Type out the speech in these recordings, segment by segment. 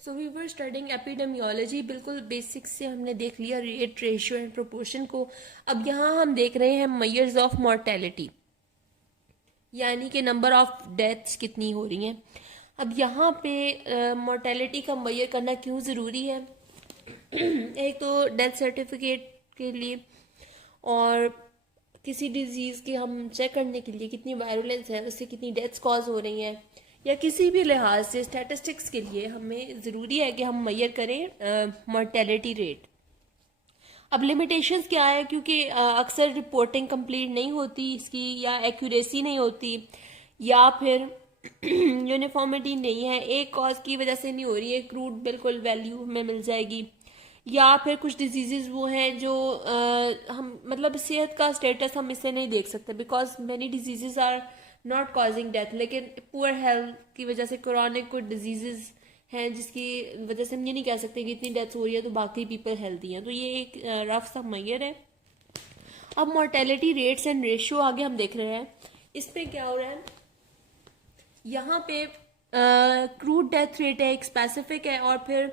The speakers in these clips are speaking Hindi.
So we were studying epidemiology, बिल्कुल बेसिक से हमने देख लिया रेट, रेशियो एंड प्रोपोर्शन को। अब यहाँ हम देख रहे हैं मेजर्स ऑफ मॉर्टेलिटी, यानी कि नंबर ऑफ डेथ्स कितनी हो रही हैं। अब यहाँ पे मॉर्टेलिटी का मेजर करना क्यों ज़रूरी है? एक तो डेथ सर्टिफिकेट के लिए, और किसी डिजीज़ के हम चेक करने के लिए कितनी वायरुलेंस है, उससे कितनी डेथ्स कॉज हो रही हैं, या किसी भी लिहाज से स्टैटिस्टिक्स के लिए हमें ज़रूरी है कि हम मेजर करें मॉर्टेलिटी रेट। अब लिमिटेशंस क्या है? क्योंकि अक्सर रिपोर्टिंग कंप्लीट नहीं होती इसकी, या एक्यूरेसी नहीं होती, या फिर यूनिफॉर्मिटी नहीं है, एक कॉज की वजह से नहीं हो रही है, क्रूड बिल्कुल वैल्यू हमें मिल जाएगी। या फिर कुछ डिजीजेज वो हैं जो हम मतलब सेहत का स्टेटस हम इससे नहीं देख सकते, because many diseases are not causing death, लेकिन पुअर हेल्थ की वजह से क्रॉनिक कुछ डिजीजेज हैं जिसकी वजह से हम ये नहीं कह सकते कि इतनी डेथ्स हो रही है तो बाकी पीपल हेल्दी हैं। तो ये एक रफ सा मेजर है। अब मोर्टेलिटी रेट्स एंड रेशियो आगे हम देख रहे हैं। इसमें क्या हो रहा है, यहाँ पे क्रूड डेथ रेट है, एक स्पेसिफिक है, और फिर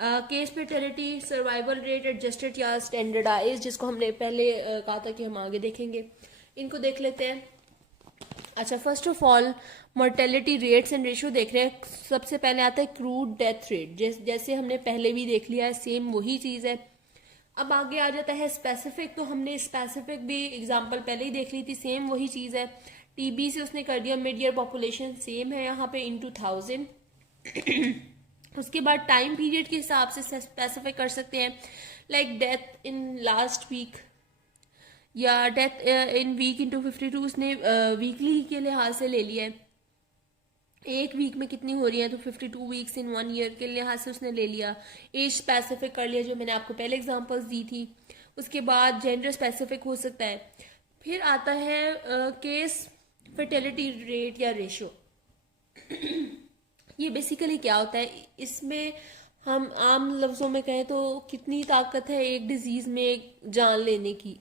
case fatality, survival rate, adjusted या स्टैंडर्डाइज, जिसको हमने पहले कहा था कि हम आगे देखेंगे। इनको देख लेते हैं। अच्छा, first of all mortality rates and ratio देख रहे हैं। सबसे पहले आता है क्रूड डेथ रेट, जैसे हमने पहले भी देख लिया है, सेम वही चीज़ है। अब आगे आ जाता है स्पेसिफिक, तो हमने स्पेसिफिक भी एग्जांपल पहले ही देख ली थी, सेम वही चीज़ है। टीबी से उसने कर दिया मिड ईयर पॉपुलेशन, सेम है यहाँ पे इनटू 1000। उसके बाद टाइम पीरियड के हिसाब से स्पेसिफाई कर सकते हैं, like death in last week, या डेथ इन वीक इंटू 52, उसने वीकली के लिहाज से ले लिया है, एक वीक में कितनी हो रही है, तो 52 वीक्स इन 1 ईयर के लिहाज से उसने ले लिया। एज स्पेसिफिक कर लिया, जो मैंने आपको पहले एग्जांपल्स दी थी। उसके बाद जेंडर स्पेसिफिक हो सकता है। फिर आता है केस फर्टिलिटी रेट या रेशियो। ये बेसिकली क्या होता है, इसमें हम आम लफ्जों में कहें तो कितनी ताकत है एक डिजीज में जान लेने की,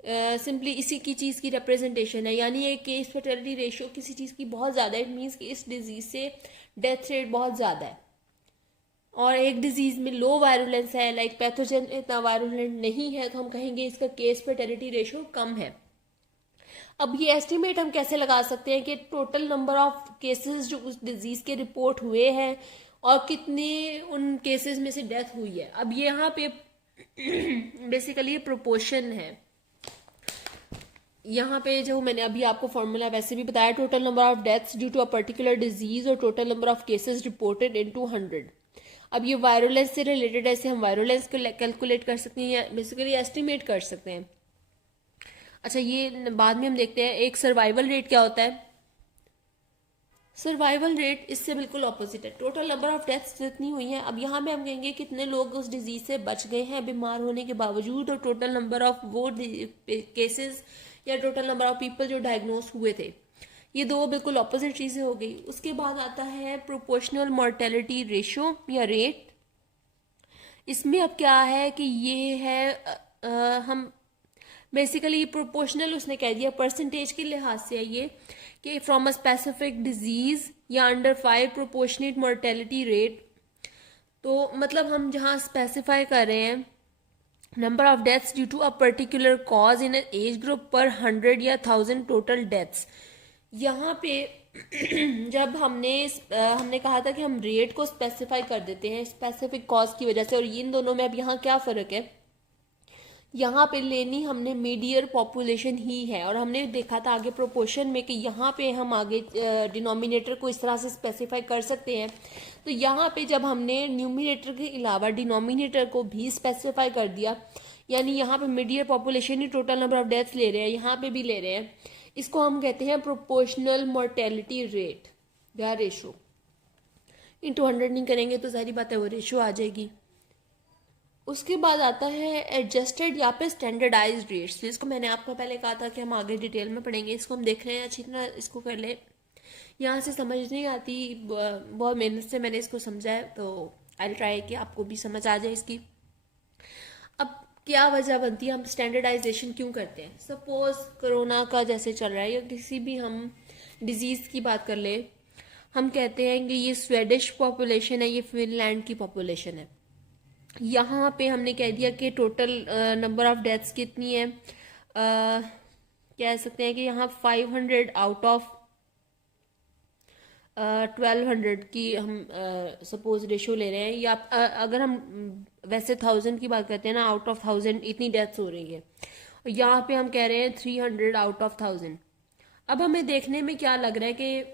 सिंपली इसी की चीज़ की रिप्रेजेंटेशन है। यानी एक केस फर्टिलिटी रेशियो किसी चीज़ की बहुत ज़्यादा है, इट मीन्स कि इस डिजीज से डेथ रेट बहुत ज़्यादा है। और एक डिजीज में लो वायरुलेंस है, लाइक पैथोजन इतना वायरुलेंट नहीं है, तो हम कहेंगे इसका केस फर्टिलिटी रेशियो कम है। अब ये एस्टिमेट हम कैसे लगा सकते हैं कि टोटल नंबर ऑफ केसेस जो उस डिजीज के रिपोर्ट हुए हैं और कितने उन केसेस में से डेथ हुई है। अब ये यहाँ पे बेसिकली प्रोपोर्शन है। यहाँ पे जो मैंने अभी आपको फॉर्मूला वैसे भी बताया, total number of deaths due to a particular disease और total number of cases reported into 100। अब ये वायरुलेंस से रिलेटेड है, इसे हम वायरुलेंस को कैलकुलेट कर सकते हैं या बेसिकली एस्टिमेट कर सकते हैं। अच्छा, ये बाद में हम देखते हैं। एक सर्वाइवल रेट क्या होता है? सर्वाइवल रेट इससे बिल्कुल ऑपोजिट है, टोटल नंबर ऑफ डेथ्स जितनी हुई हैं। अब यहाँ में हम कहेंगे कितने लोग उस डिजीज से बच गए हैं बीमार होने के बावजूद, और टोटल नंबर ऑफ वो केसेस या टोटल नंबर ऑफ पीपल जो डायग्नोज हुए थे। ये दो बिल्कुल ऑपोजिट चीजें हो गई। उसके बाद आता है प्रोपोर्शनल मॉर्टेलिटी रेशियो या रेट। इसमें अब क्या है कि ये है हम बेसिकली प्रोपोर्शनल उसने कह दिया, परसेंटेज के लिहाज से है ये कि फ्रॉम अ स्पेसिफिक डिजीज या अंडर 5 प्रोपोर्शनेट मॉर्टेलिटी रेट। तो मतलब हम जहाँ स्पेसिफाई कर रहे हैं number of deaths due to a particular cause in age group per 100 या 1000 टोटल डेथ्स। यहाँ पे जब हमने कहा था कि हम रेट को स्पेसिफाई कर देते हैं स्पेसिफिक कॉज की वजह से, और इन दोनों में अब यहाँ क्या फ़र्क है, यहाँ पे लेनी हमने मिड ईयर पॉपुलेशन ही है, और हमने देखा था आगे प्रोपोर्शन में कि यहाँ पे हम आगे डिनोमिनेटर को इस तरह से स्पेसिफाई कर सकते हैं। तो यहाँ पे जब हमने न्यूमिनेटर के अलावा डिनोमिनेटर को भी स्पेसिफाई कर दिया, यानी यहाँ पे mid year population he total number of deaths ले रहे हैं, यहाँ पे भी ले रहे हैं, इसको हम कहते हैं प्रोपोर्शनल मोर्टेलिटी रेट या रेशो। इंटू 100 नहीं करेंगे तो सारी बात है वो रेशो आ जाएगी। उसके बाद आता है एडजस्टेड या फिर स्टैंडर्डाइज्ड रेट्स, जिसको मैंने आपको पहले कहा था कि हम आगे डिटेल में पढ़ेंगे। इसको हम देख रहे हैं, अच्छी तरह इसको कर ले। यहाँ से समझ नहीं आती, बहुत मेहनत से मैंने इसको समझा है, तो आई ट्राई कि आपको भी समझ आ जाए इसकी। अब क्या वजह बनती है, हम स्टैंडर्डाइजेशन क्यों करते हैं? सपोज कोरोना का जैसे चल रहा है, या किसी भी हम डिजीज़ की बात कर ले, हम कहते हैं कि ये स्वीडिश पॉपुलेशन है, ये फिनलैंड की पॉपुलेशन है। यहाँ पे हमने कह दिया कि टोटल नंबर ऑफ डेथ्स कितनी है, कह सकते हैं कि यहाँ 500 आउट ऑफ 1200 की हम सपोज रेशो ले रहे हैं, या अगर हम वैसे 1000 की बात करते हैं ना, आउट ऑफ 1000 इतनी डेथ्स हो रही है। यहाँ पे हम कह रहे हैं 300 आउट ऑफ 1000। अब हमें देखने में क्या लग रहा है कि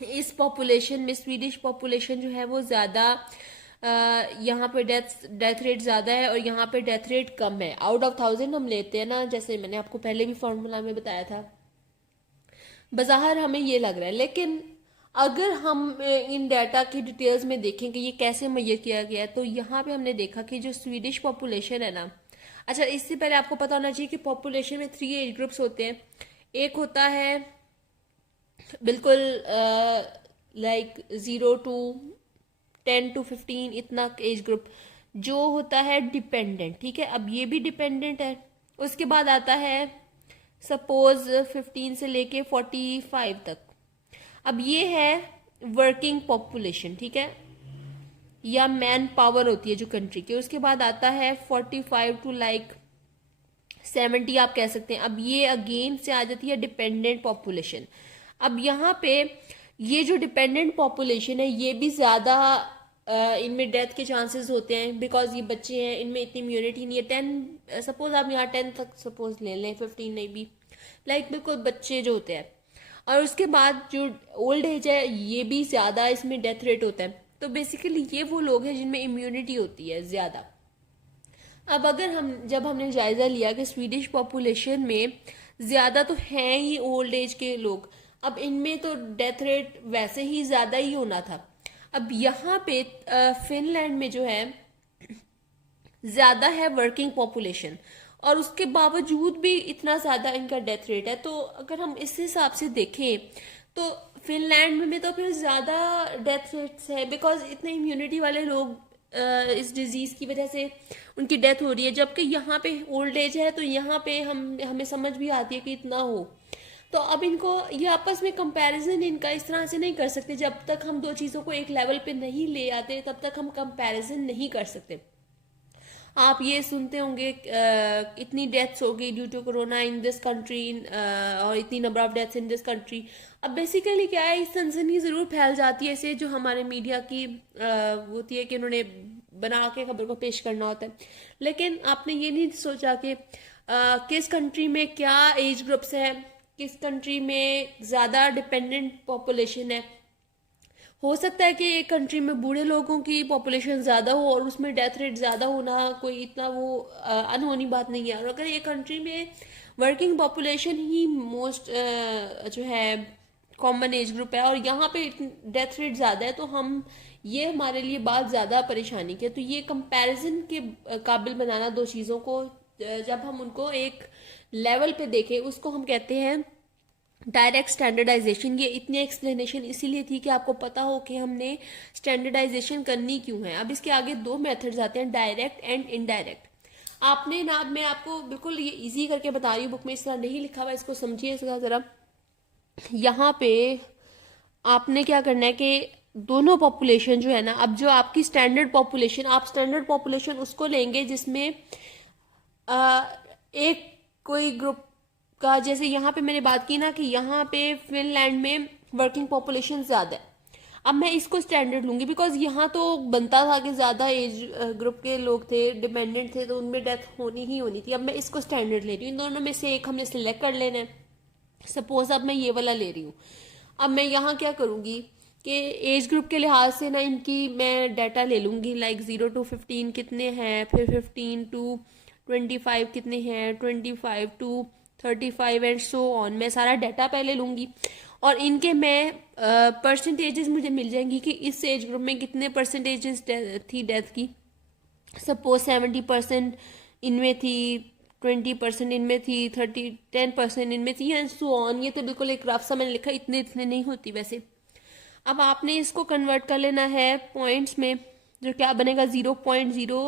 इस पॉपुलेशन में स्वीडिश पॉपुलेशन जो है वो ज़्यादा, यहाँ पे डेथ रेट ज़्यादा है और यहाँ पे डेथ रेट कम है। आउट ऑफ 1000 हम लेते हैं ना, जैसे मैंने आपको पहले भी फॉर्मूला में बताया था, बज़ाहिर हमें ये लग रहा है, लेकिन अगर हम इन डाटा की डिटेल्स में देखें कि ये कैसे मेजर किया गया है, तो यहाँ पे हमने देखा कि जो स्वीडिश पॉपुलेशन है ना, अच्छा इससे पहले आपको पता होना चाहिए कि पॉपुलेशन में 3 एज ग्रुप्स होते हैं। एक होता है बिल्कुल लाइक 0 to 10 to 15 इतना एज ग्रुप, जो होता है डिपेंडेंट, ठीक है। अब ये भी डिपेंडेंट है। उसके बाद आता है सपोज 15 से लेके 45 तक, अब ये है वर्किंग पॉपुलेशन, ठीक है, या मैन पावर होती है जो कंट्री की। उसके बाद आता है 45 टू लाइक 70 आप कह सकते हैं। अब ये अगेन से आ जाती है डिपेंडेंट पॉपुलेशन। अब यहाँ पे ये जो डिपेंडेंट पॉपुलेशन है ये भी ज़्यादा इनमें डेथ के चांसेस होते हैं, बिकॉज ये बच्चे हैं, इनमें इतनी इम्यूनिटी नहीं है। 10 सपोज आप यहाँ 10 तक सपोज ले लें, 15 नहीं भी, लाइक बिल्कुल बच्चे जो होते हैं। और उसके बाद जो ओल्ड एज है ये भी ज़्यादा इसमें डेथ रेट होता है। तो बेसिकली ये वो लोग हैं जिनमें इम्यूनिटी होती है ज़्यादा। अब अगर जब हमने जायज़ा लिया कि स्वीडिश पॉपुलेशन में ज़्यादा तो हैं ही ओल्ड एज के लोग, अब इनमें तो डेथ रेट वैसे ही ज़्यादा ही होना था। अब यहाँ पे फिनलैंड में जो है ज़्यादा है वर्किंग पॉपुलेशन, और उसके बावजूद भी इतना ज़्यादा इनका डेथ रेट है। तो अगर हम इस हिसाब से देखें तो फिनलैंड में तो फिर ज़्यादा डेथ रेट्स है, बिकॉज इतने इम्यूनिटी वाले लोग इस डिजीज़ की वजह से उनकी डेथ हो रही है। जबकि यहाँ पे ओल्ड एज है तो यहाँ पे हमें समझ भी आती है कि इतना हो। तो अब इनको ये आपस में कंपैरिजन इनका इस तरह से नहीं कर सकते। जब तक हम दो चीज़ों को एक लेवल पे नहीं ले आते तब तक हम कंपैरिजन नहीं कर सकते। आप ये सुनते होंगे इतनी डेथ्स हो गई due to corona in this country, और इतनी number of deaths in this country. अब बेसिकली क्या है, इस सनसनी ज़रूर फैल जाती है इसे, जो हमारे मीडिया की होती है कि उन्होंने बना के खबर को पेश करना होता है। लेकिन आपने ये नहीं सोचा कि किस कंट्री में क्या एज ग्रुप्स है, किस कंट्री में ज़्यादा डिपेंडेंट पॉपुलेशन है। हो सकता है कि एक कंट्री में बूढ़े लोगों की पॉपुलेशन ज़्यादा हो और उसमें डेथ रेट ज़्यादा होना कोई इतना वो अनहोनी बात नहीं है। और अगर एक कंट्री में वर्किंग पॉपुलेशन ही मोस्ट जो है कॉमन एज ग्रुप है और यहाँ पे डेथ रेट ज़्यादा है, तो ये हमारे लिए बात ज़्यादा परेशानी की है। तो ये कंपैरिजन के काबिल बनाना दो चीज़ों को, जब हम उनको एक लेवल पे देखें, उसको हम कहते हैं डायरेक्ट स्टैंडर्डाइजेशन। ये इतनी एक्सप्लेनेशन इसीलिए थी कि आपको पता हो कि हमने स्टैंडर्डाइजेशन करनी क्यों है। अब इसके आगे 2 मेथड्स आते हैं, डायरेक्ट एंड इनडायरेक्ट। आपने ना, मैं आपको बिल्कुल ये इजी करके बता रही हूँ, बुक में इस तरह नहीं लिखा हुआ, इसको समझिए इसका ज़रा। यहाँ पे आपने क्या करना है कि दोनों पॉपुलेशन जो है ना, अब जो आपकी स्टैंडर्ड पॉपुलेशन, आप स्टैंडर्ड पॉपुलेशन उसको लेंगे जिसमें एक कोई ग्रुप का, जैसे यहाँ पे मैंने बात की ना कि यहाँ पे फिनलैंड में वर्किंग पॉपुलेशन ज़्यादा है। अब मैं इसको स्टैंडर्ड लूँगी बिकॉज यहाँ तो बनता था कि ज़्यादा एज ग्रुप के लोग थे, डिपेंडेंट थे, तो उनमें डेथ होनी ही होनी थी। अब मैं इसको स्टैंडर्ड ले रही हूँ, इन दोनों में से एक हमने सिलेक्ट कर लेना है। सपोज अब मैं ये वाला ले रही हूँ। अब मैं यहाँ क्या करूँगी कि एज ग्रुप के लिहाज से ना इनकी मैं डाटा ले लूँगी, लाइक 0 to 15 कितने हैं, फिर 15 to 25 कितने हैं, 25 to 35 एंड सो ऑन। मैं सारा डाटा पहले लूँगी और इनके मैं परसेंटेजेस मुझे मिल जाएंगी कि इस एज ग्रुप में कितने परसेंटेजेस थी डेथ की। सपोज 70% इनमें थी, 20% इनमें थी, 10% इनमें थी एंड सो ऑन। ये तो बिल्कुल एक रफ सा मैंने लिखा, इतने नहीं होती वैसे। अब आपने इसको कन्वर्ट कर लेना है पॉइंट्स में, जो क्या बनेगा 0.7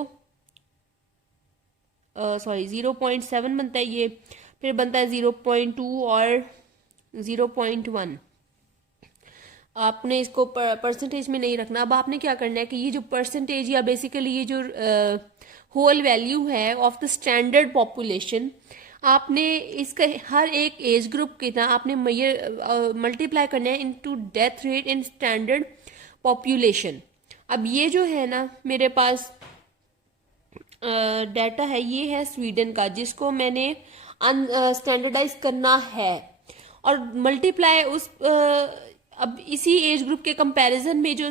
बनता है ये, फिर बनता है 0.2 और 0.1। आपने इसको परसेंटेज में नहीं रखना। अब आपने क्या करना है कि ये जो परसेंटेज या बेसिकली ये जो होल वैल्यू है ऑफ द स्टैंडर्ड पॉपुलेशन, आपने इसका हर एक एज ग्रुप के ना आपने मल्टीप्लाई करना है into death rate in standard population. अब ये जो है ना मेरे पास डाटा है, ये है स्वीडन का, जिसको मैंने स्टैंडर्डाइज करना है और मल्टीप्लाई उस अब इसी एज ग्रुप के कंपैरिजन में जो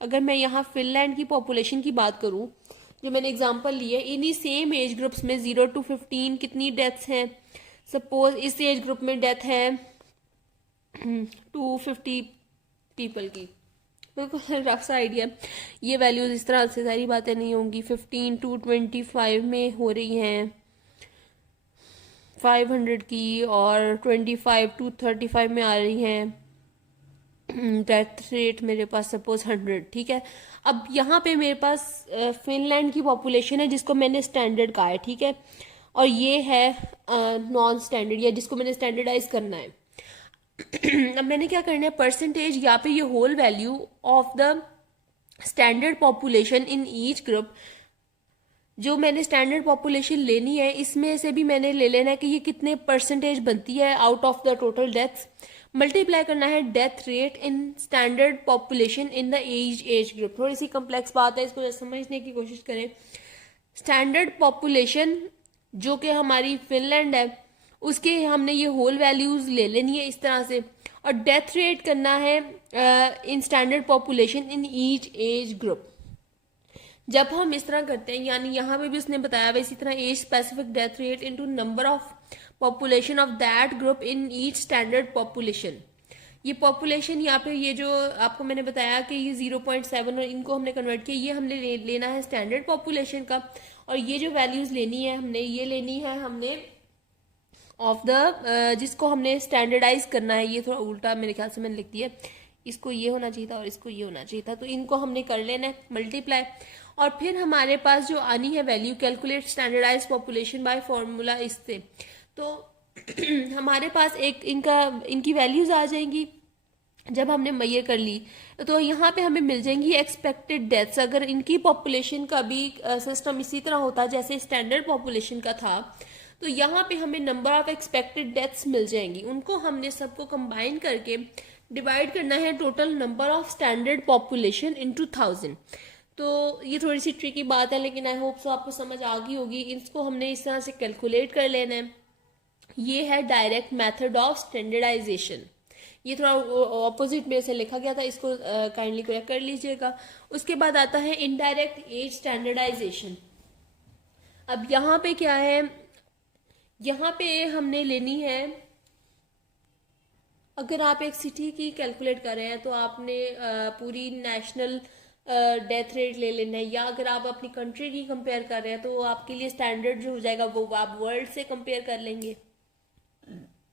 अगर मैं यहाँ फिनलैंड की पॉपुलेशन की बात करूँ, जो मैंने एग्जांपल ली है, इन्हीं सेम एज ग्रुप्स में 0 to 15 कितनी डेथ्स हैं। सपोज इस एज ग्रुप में डेथ है 250 पीपल की, बिल्कुल रफ सा आइडिया। ये वैल्यूज इस तरह से सारी बातें नहीं होंगी। 15 to 25 में हो रही हैं 500 की, और 25 to 35 में आ रही हैं डेथ रेट मेरे पास सपोज 100, ठीक है। अब यहाँ पे मेरे पास फिनलैंड की पॉपुलेशन है जिसको मैंने स्टैंडर्ड कहा है, ठीक है, और ये है नॉन स्टैंडर्ड या जिसको मैंने स्टैंडर्डाइज करना है। अब मैंने क्या करना है, परसेंटेज यहाँ पे ये whole value of the standard population in each group, जो मैंने स्टैंडर्ड पॉपुलेशन लेनी है इसमें से भी मैंने ले लेना है कि ये कितने परसेंटेज बनती है out of the total deaths, multiply करना है death rate in standard population in the age group. थोड़ी सी कॉम्प्लेक्स बात है, इसको समझने की कोशिश करें। स्टैंडर्ड पॉपुलेशन जो कि हमारी फिनलैंड है, उसके हमने ये होल वैल्यूज ले लेनी है इस तरह से, और डेथ रेट करना है in standard population in each age group. जब हम इस तरह करते हैं, यानी यहाँ पे भी उसने बताया हुआ इसी तरह age specific death rate into number of population of that group in each standard population. ये पॉपुलेशन यहाँ पे ये जो आपको मैंने बताया कि ये 0.7 और इनको हमने कन्वर्ट किया, ये हमने लेना है स्टैंडर्ड पॉपुलेशन का, और ये जो वैल्यूज लेनी है हमने, ये लेनी है हमने ऑफ द जिसको हमने स्टैंडर्डाइज करना है। ये थोड़ा उल्टा मेरे ख्याल से मैंने लिख दिया, इसको ये होना चाहिए था और इसको ये होना चाहिए था, तो इनको हमने कर लेना है मल्टीप्लाई, और फिर हमारे पास जो आनी है value calculate standardise population by formula इससे, तो हमारे पास एक इनकी वैल्यूज आ जाएंगी जब हमने मैयर कर ली। तो यहाँ पे हमें मिल जाएंगी एक्सपेक्टेड डेथ्स। अगर इनकी पॉपुलेशन का भी सिस्टम इसी तरह होता जैसे स्टैंडर्ड पॉपुलेशन का था, तो यहाँ पे हमें नंबर ऑफ एक्सपेक्टेड डेथ्स मिल जाएंगी। उनको हमने सबको कंबाइन करके डिवाइड करना है total number of standard population into 1000। तो ये थोड़ी सी ट्रिकी बात है, लेकिन आई होप सो आपको समझ आ गई होगी। इसको हमने इस तरह से कैलकुलेट कर लेना है। ये है डायरेक्ट मेथड ऑफ स्टैंडर्डाइजेशन। ये थोड़ा ऑपोजिट में से लिखा गया था, इसको काइंडली करेक्ट कर लीजिएगा। उसके बाद आता है इनडायरेक्ट एज स्टैंडर्डाइजेशन। अब यहाँ पे क्या है, यहाँ पे हमने लेनी है, अगर आप एक सिटी की कैलकुलेट कर रहे हैं तो आपने पूरी नेशनल डेथ रेट ले लेना है, या अगर आप अपनी कंट्री की कंपेयर कर रहे हैं तो आपके लिए स्टैंडर्ड जो हो जाएगा वो आप वर्ल्ड से कंपेयर कर लेंगे।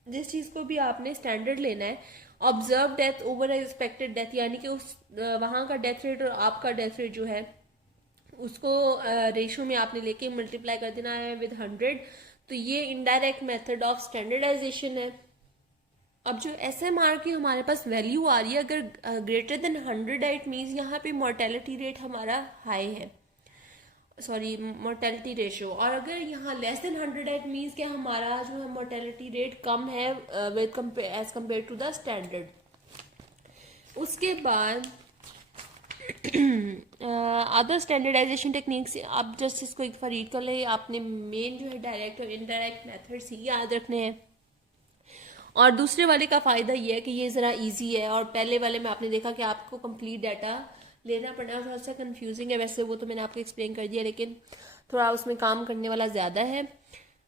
जिस चीज़ को भी आपने स्टैंडर्ड लेना है, observe death over expected death, यानी कि उस वहाँ का डेथ रेट और आपका डेथ रेट जो है उसको रेशो में आपने लेके मल्टीप्लाई कर देना है विद 100। तो ये इनडायरेक्ट मेथड ऑफ स्टैंडर्डाइजेशन है। अब जो SMR की हमारे पास वैल्यू आ रही है, अगर ग्रेटर देन 100 है, इट मीन्स यहाँ पे मोर्टेलिटी रेट हमारा हाई है, सॉरी मोर्टेलिटी रेशो, और अगर यहाँ लेस देन 100 है, इट मीन्स कि हमारा जो है मोर्टेलिटी रेट कम है with age compare to the standard. उसके बाद अदर स्टैंडर्डाइजेशन टेक्निक्स, आप जस्ट इसको एक बार रीड कर ले। आपने मेन जो है डायरेक्ट और इनडायरेक्ट मेथड्स ही याद रखने हैं। और दूसरे वाले का फ़ायदा ये है कि ये ज़रा इजी है, और पहले वाले में आपने देखा कि आपको कंप्लीट डाटा लेना पड़ना थोड़ा सा कंफ्यूजिंग है। वैसे वो तो मैंने आपको एक्सप्लेन कर दिया, लेकिन थोड़ा उसमें काम करने वाला ज़्यादा है।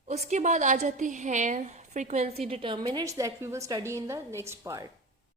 उसके बाद आ जाते हैं frequency determinants that we will study in the next part.